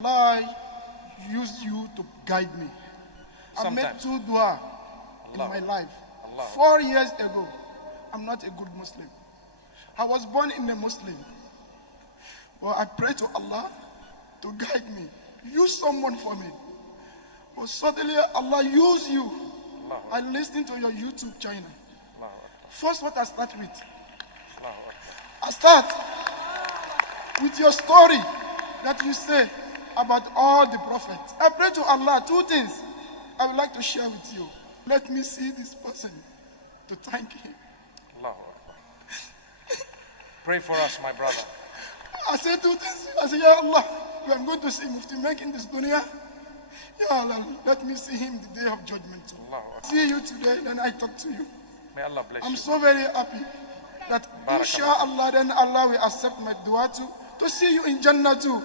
Allah used you to guide me. I made two dua in my life. 4 years ago, I'm not a good Muslim. I was born in a Muslim. Well, I pray to Allah to guide me. Use someone for me. But suddenly Allah used you. I listened to your YouTube channel. First, what I start with? I start with your story that you say about all the prophets. I pray to Allah, two things I would like to share with you. Let me see this person to thank him. Pray for us, my brother. I say two things. I say, Ya Allah, I'm going to see Mufti Menk in this dunya. Ya Allah, let me see him the day of judgment. See you today, then I talk to you. May Allah bless you. I'm so very happy that inshallah then Allah will accept my dua to see you in Jannah too.